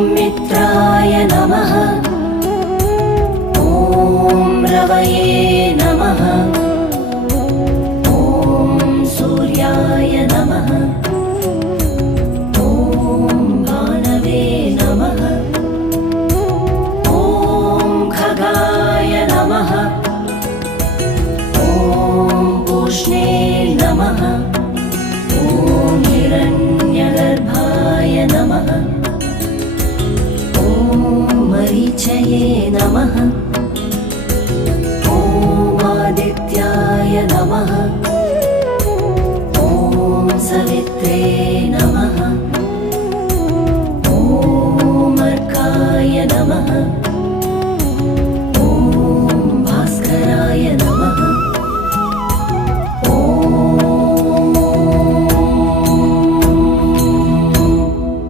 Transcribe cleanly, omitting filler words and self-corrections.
मित्राय नमः। ॐ रवये नमः। ॐ सूर्याय नमः। ॐ भानवे नमः। ॐ खगाय नमः। ॐ पूष्णे नमः। ॐ हिरण्यगर्भाय नमः। मरीचये नमः। ॐ आदित्याय नमः। ॐ सवित्रे नमः।